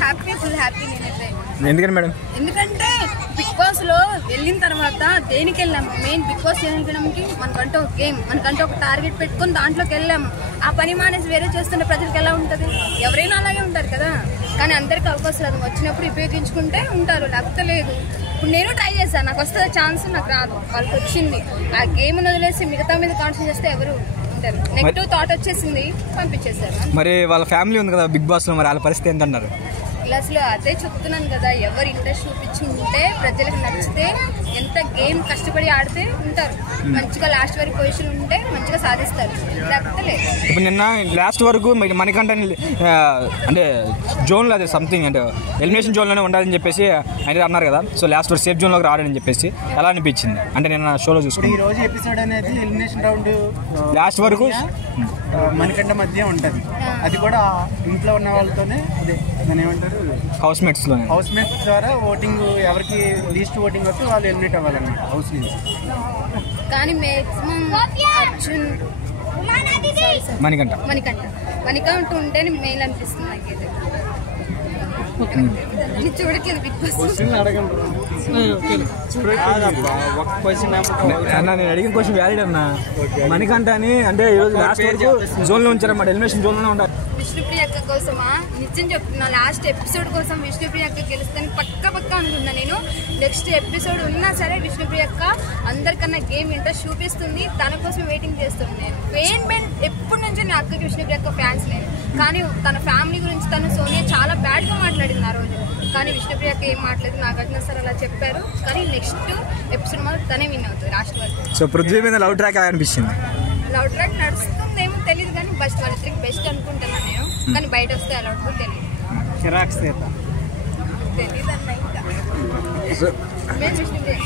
Happy, full happy నేనైతే. ఎందుకని madam? ఎందుకంటే బిగ్ బాస్ లో వెళ్ళిన తర్వాత దేనికి వెళ్ళాము? మెయిన్ బిగ్ బాస్ చేయడానికి మనకంటే ఒక గేమ్, మనకంటే ఒక టార్గెట్ పెట్టుకుని దాంట్లోకి వెళ్ళాము. ఆ పని మానేసి వేరే చేస్తుంటే ప్రజలకు ఎలా ఉంటుంది? ఎవరైనా అలాగే ఉంటారు కదా. కానీ అందరికి అవకాశం లేదు, వచ్చినప్పుడు ఉపయోగించుకుంటే ఉంటారు, లేకపోతే లేదు. ఇప్పుడు నేను ట్రై చేశాను, నాకు వస్తుంది ఛాన్స్, నాకు రాదు, వాళ్ళకి వచ్చింది. ఆ గేమ్ వదిలేసి మిగతా మీద కాన్సన్ట్రేట్ చేస్తే ఎవరు ఉంటారు? నెగిటివ్ థాట్ వచ్చేసింది, పంపించేశారు. మరి వాళ్ళ ఫ్యామిలీ ఉంది కదా బిగ్ బాస్ లో, మరి వాళ్ళ పరిస్థితి ఏంటన్నారు? అసలు అదే చెప్తున్నాను కదా, ఎవరు ఇంట్రెస్ట్ చూపించి ఉంటే ప్రజలకు నచ్చితే ఎంత గేమ్ కష్టపడి ఆడితే ఉంటారు, మంచిగా లాస్ట్ వరకు పొజిషన్ ఉంటే మంచిగా సాధిస్తారు, లేకపోతే లేదు. ఇప్పుడు నిన్న లాస్ట్ వరకు మనకంటే అంటే జోన్లో అదే సంథింగ్ అంటే ఎలిమినేషన్ జోన్లోనే ఉండాలని చెప్పేసి అయితే అన్నారు కదా. సో లాస్ట్ వరకు సేఫ్ జోన్లోకి రాడని చెప్పేసి ఎలా అనిపించింది అంటే నిన్న షోలో చూసుకుంటే? ఈ రోజు ఎపిసోడ్ అనేది ఎలిమినేషన్ రౌండ్ లాస్ట్ వరకు మనకంటే మధ్య ఉంటుంది. అది కూడా ఇంట్లో ఉన్న వాళ్ళతోనే, అదే దాని ఏమంటారు, హౌస్ మేట్స్ ద్వారా ఓటింగ్, ఎవరికి లీస్ట్ ఓటింగ్ వస్తే వాళ్ళు ఎలిమినేట్ అవ్వాలన్నమాట హౌస్ నుంచి. కానీ మాక్సిమం అర్జున్, మణికంఠ ఉంటేనే మేలు అనిపిస్తుంది నాకైతే. చూడట్లేదు బిగ్ బాస్. నేను అడిగిన క్వశ్చన్ వ్యాలిడ్ అన్నా. మణికంఠ అని అంటే ఈరోజు లాస్ట్ వరకు జోన్లో ఉంచారన్నమాట, ఎలిమినేషన్ జోన్లోనే ఉంటారు. విష్ణుప్రియ అక్క కోసమా నిజం చెప్తున్నా, లాస్ట్ ఎపిసోడ్ కోసం విష్ణుప్రియ అక్క గెలుస్తాను పక్క అనుకున్నా నేను. నెక్స్ట్ ఎపిసోడ్ ఉన్నా సరే విష్ణుప్రియ అక్క అందరికన్నా గేమ్ ఇంట్రెస్ట్ చూపిస్తుంది, తన కోసం వెయిటింగ్ చేస్తుంది. నేను ఎప్పటి నుంచో నా అక్కకి విష్ణుప్రియ అక్క ఫ్యాన్స్ నేను. కానీ తన ఫ్యామిలీ గురించి తను సోనియా చాలా బ్యాడ్గా మాట్లాడింది ఆ రోజు. కానీ విష్ణుప్రియ అక్క ఏం మాట్లాడదు, నాగార్జున సార్ అలా చెప్పారు. కానీ నెక్స్ట్ ఎపిసోడ్ మాత్రం తనే విన్ అవుతుంది లాస్ట్ వరకు. సో పృథ్వీ మీద లవ్ ట్రాక్ అనిపిస్తుంది. లవ్ ట్రాక్ నడుస్తుందేమో తెలియదు, కానీ బెస్ట్ వాళ్ళకి బెస్ట్ అనుకుంటున్నాను నేను. కానీ బయట వస్తే అలా ఉంటుంది తెలియదు చిరాక్స్ అన్న ఇంకా మేము విష్ణుప్రియ